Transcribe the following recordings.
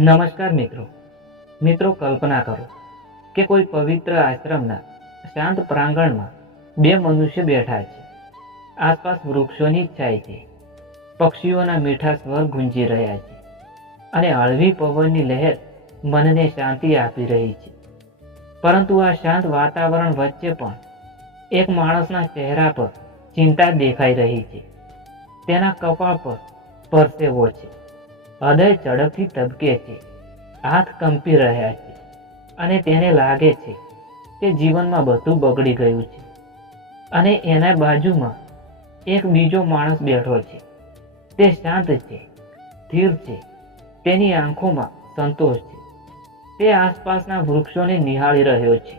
નમસ્કાર મિત્રો કલ્પના કરો કે કોઈ પવિત્ર આશ્રમના શાંત પ્રાંગણમાં બે મનુષ્ય બેઠા છે. આસપાસ વૃક્ષોની છાય છે, પક્ષીઓના મીઠા સ્વર ગુંજી રહ્યા છે અને હળવી પવનની લહેર મનને શાંતિ આપી રહી છે. પરંતુ આ શાંત વાતાવરણ વચ્ચે પણ એક માણસના ચહેરા પર ચિંતા દેખાઈ રહી છે. તેના કપાળ પર પરસેવો છે, હૃદય ઝડપથી ધબકે છે, હાથ કંપી રહ્યા છે અને તેને લાગે છે કે જીવનમાં બધું બગડી ગયું છે. અને એના બાજુમાં એક બીજો માણસ બેઠો છે. તે શાંત છે, સ્થિર છે, તેની આંખોમાં સંતોષ છે. તે આસપાસના વૃક્ષોને નિહાળી રહ્યો છે,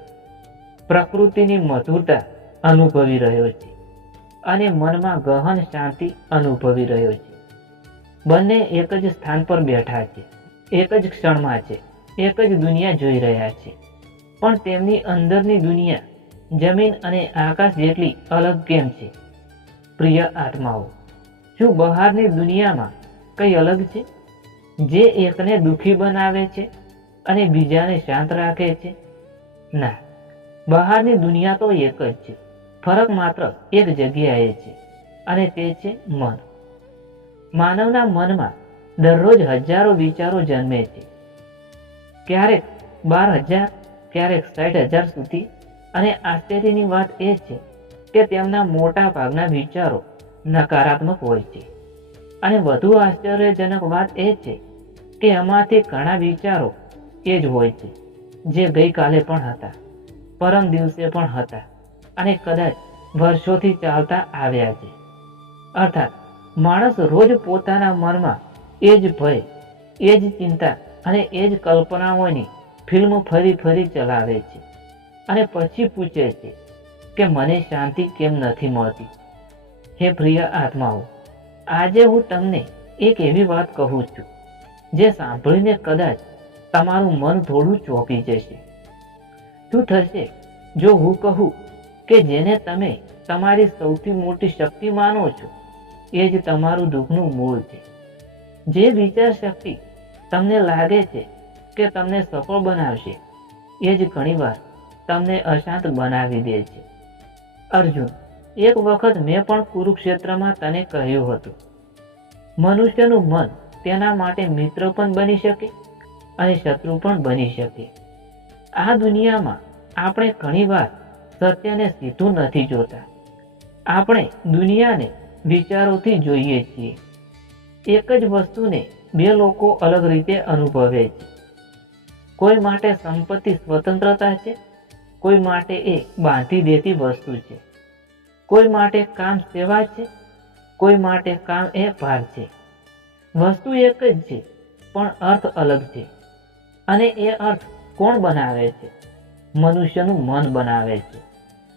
પ્રકૃતિની મધુરતા અનુભવી રહ્યો છે અને મનમાં ગહન શાંતિ અનુભવી રહ્યો છે. બંને એક જ સ્થાન પર બેઠા છે, એક જ ક્ષણમાં છે, એક જ દુનિયા જોઈ રહ્યા છે. પણ તેમની અંદરની દુનિયા જમીન અને આકાશ જેટલી અલગ કેમ છે? પ્રિય આત્માઓ, શું બહારની દુનિયામાં કંઈ અલગ છે જે એકને દુઃખી બનાવે છે અને બીજાને શાંત રાખે છે? ના, બહારની દુનિયા તો એક જ છે. ફરક માત્ર એક જગ્યાએ છે અને તે છે મન. માનવના મનમાં દરરોજ હજારો વિચારો જન્મે છે, ક્યારેક 12,000, ક્યારેક 60,000 સુધી. અને આશ્ચર્યની વાત એ છે કે તેમના મોટા ભાગના વિચારો નકારાત્મક હોય છે. અને વધુ આશ્ચર્યજનક વાત એ છે કે એમાંથી ઘણા વિચારો એ જ હોય છે જે ગઈકાલે પણ હતા, પરમ દિવસે પણ હતા અને કદાચ વર્ષોથી ચાલતા આવ્યા છે. અર્થાત માણસ રોજ પોતાના મનમાં એ જ ભય, એ જ ચિંતા અને એ જ કલ્પનાઓની ફિલ્મ ફરી ફરી ચલાવે છે અને પછી પૂછે છે કે મને શાંતિ કેમ નથી મળતી? હે પ્રિય આત્માઓ, આજે હું તમને એક એવી વાત કહું છું જે સાંભળીને કદાચ તમારું મન થોડું ચોંકી જશે. શું થશે જો હું કહું કે જેને તમે તમારી સૌથી મોટી શક્તિ માનો છો એ જ તમારું દુઃખનું મૂળ છે? જે વિચાર શક્તિ તમને લાગે છે કે તમને સફળ બનાવશે એ જ ઘણીવાર તમને અશાંત બનાવી દે છે. અર્જુન, એક વખત મેં પણ કુરુક્ષેત્રમાં તને કહ્યું હતું, મનુષ્યનું મન તેના માટે મિત્ર પણ બની શકે અને શત્રુ પણ બની શકે. આ દુનિયામાં આપણે ઘણીવાર સત્યને સીધું નથી જોતા. આપણે દુનિયાને વિચારોથી જોઈએ છીએ. એક જ વસ્તુને બે લોકો અલગ રીતે અનુભવે છે. કોઈ માટે સંપત્તિ સ્વતંત્રતા છે, કોઈ માટે એ બાંધી દેતી વસ્તુ છે. કોઈ માટે કામ સેવા છે, કોઈ માટે કામ એ ભાર છે. વસ્તુ એક જ છે પણ અર્થ અલગ છે. અને એ અર્થ કોણ બનાવે છે? મનુષ્યનું મન બનાવે છે.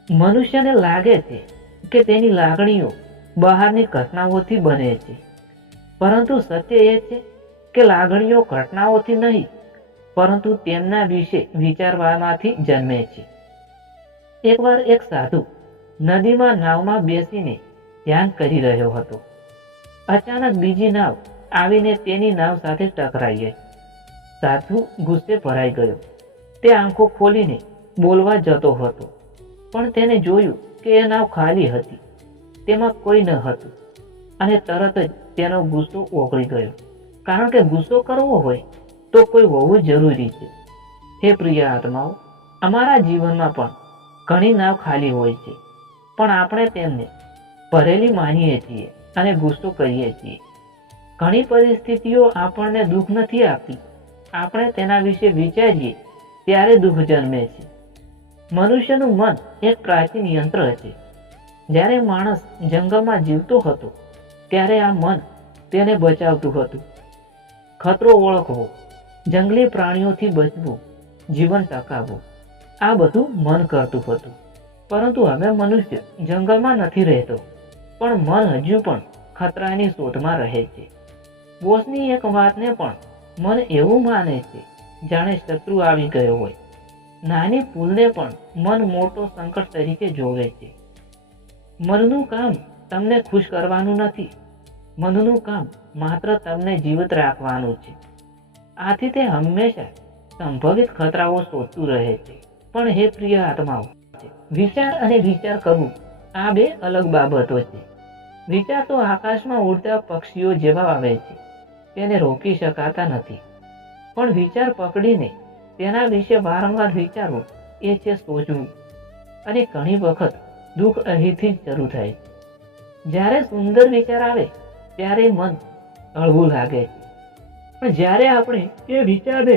મનુષ્યને લાગે છે કે તેની લાગણીઓ બહારની ઘટનાઓથી બને છે, પરંતુ સત્ય એ છે કે લાગણીઓ ઘટનાઓથી નહીં પરંતુ તેમના વિશે વિચારવામાંથી જન્મે છે. એકવાર એક સાધુ નદીમાં નાવમાં બેસીને ધ્યાન કરી રહ્યો હતો. અચાનક બીજી નાવ આવીને તેની નાવ સાથે ટકરાઈ. સાધુ ગુસ્સે ભરાઈ ગયો. તે આંખો ખોલીને બોલવા જતો હતો, પણ તેને જોયું કે એ નાવ ખાલી હતી, તેમાં કોઈ ન હતું. અને તરત જ તેનો ગુસ્સો ઓગળી ગયો, કારણ કે ગુસ્સો કરવો હોય તો કોઈ હોવું જરૂરી છે. હે પ્રિય આત્માઓ, અમારા જીવનમાં પણ ઘણી નાવ ખાલી હોય છે, પણ આપણે તેમને ભરેલી માનીએ છીએ અને ગુસ્સો કરીએ છીએ. ઘણી પરિસ્થિતિઓ આપણને દુઃખ નથી આપતી, આપણે તેના વિશે વિચારીએ ત્યારે દુઃખ જન્મે છે. મનુષ્યનું મન એક પ્રાચીન યંત્ર છે. જ્યારે માણસ જંગલમાં જીવતો હતો ત્યારે આ મન તેને બચાવતું હતું. ખતરો ઓળખવો, જંગલી પ્રાણીઓથી બચવું, જીવન ટકાવવું, આ બધું મન કરતું હતું. પરંતુ હવે મનુષ્ય જંગલમાં નથી રહેતો, પણ મન હજુ પણ ખતરાની શોધમાં રહે છે. બોસની એક વાતને પણ મન એવું માને છે જાણે શત્રુ આવી ગયો હોય. નાની ભૂલને પણ મન મોટો સંકટ તરીકે જોવે છે. મનનું કામ તમને ખુશ કરવાનું નથી, મનનું કામ માત્ર તમને જીવિત રાખવાનું છે. આથી તે હંમેશા સંભવિત ખતરાઓ શોધતું રહે છે. પણ હે પ્રિય આત્માઓ, વિચાર અને વિચાર કરવું આ બે અલગ બાબતો છે. વિચાર તો આકાશમાં ઉડતા પક્ષીઓ જેવા આવે છે, તેને રોકી શકાતા નથી. પણ વિચાર પકડીને તેના વિશે વારંવાર વિચારવું એ છે સોચવું. અને ઘણી વખત દુઃખ અહીંથી જ શરૂ થાય છે. જ્યારે સુંદર વિચાર આવે ત્યારે મન હળવું લાગે છે. પણ જ્યારે આપણે એ વિચારને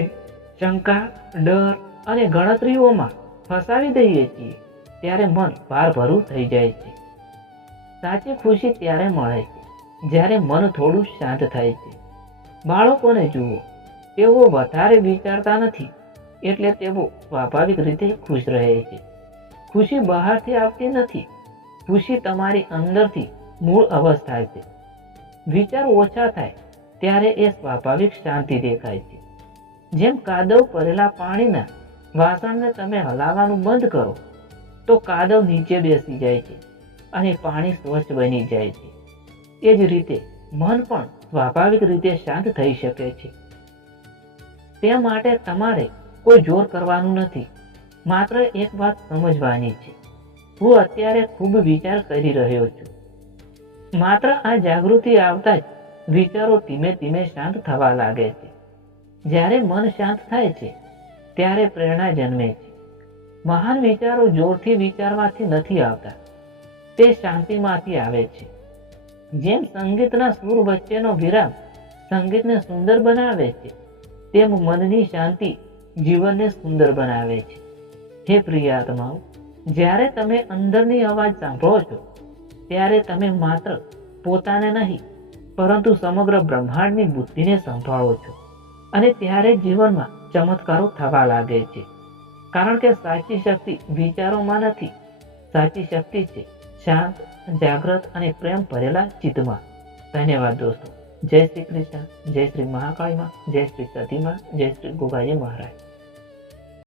શંકા, ડર અને ગણતરીઓમાં ફસાવી દઈએ છીએ ત્યારે મન ભારભરું થઈ જાય છે. સાચી ખુશી ત્યારે મળે છે જ્યારે મન થોડું શાંત થાય છે. બાળકોને જુઓ, તેઓ વધારે વિચારતા નથી એટલે તેઓ સ્વાભાવિક રીતે ખુશ રહે છે. ખુશી બહારથી આવતી નથી, ખુશી તમારી અંદરથી મૂળ અવસ્થા છે. વિચાર ઓછા થાય ત્યારે એ સ્વાભાવિક શાંતિ દેખાય છે. જેમ કાદવ ભરેલા પાણીના વાસણને તમે હલાવવાનું બંધ કરો તો કાદવ નીચે બેસી જાય છે અને પાણી સ્વચ્છ બની જાય છે. એ જ રીતે મન પણ સ્વાભાવિક રીતે શાંત થઈ શકે છે. તે માટે તમારે કોઈ જોર કરવાનું નથી, માત્ર એક વાત સમજવાની છે. હું અત્યારે ખૂબ વિચાર કરી રહ્યો છું. માત્ર આ જાગૃતિ આવતા જ વિચારો ધીમે ધીમે શાંત થવા લાગે છે. જ્યારે મન શાંત થાય છે ત્યારે પ્રેરણા જન્મે છે. મહાન વિચારો જોરથી વિચારવાથી નથી આવતા, તે શાંતિમાંથી આવે છે. જેમ સંગીતના સૂર વચ્ચેનો વિરામ સંગીતને સુંદર બનાવે છે, તેમ મનની શાંતિ જીવનને સુંદર બનાવે છે. હે પ્રિય આત્માઓ, જ્યારે તમે અંદરની અવાજ સાંભળો છો ત્યારે તમે માત્ર પોતાને નહીં પરંતુ સમગ્ર બ્રહ્માંડની બુદ્ધિને સંભાળો છો. અને ત્યારે જીવનમાં ચમત્કારો થવા લાગે છે. કારણ કે સાચી શક્તિ વિચારોમાં નથી, સાચી શક્તિ છે શાંત, જાગૃત અને પ્રેમ ભરેલા ચિત્તમાં. ધન્યવાદ દોસ્તો. જય શ્રી કૃષ્ણ, જય શ્રી મહાકાળીમાં, જય શ્રી સતીમાં, જય શ્રી ગોગાજી મહારાજ.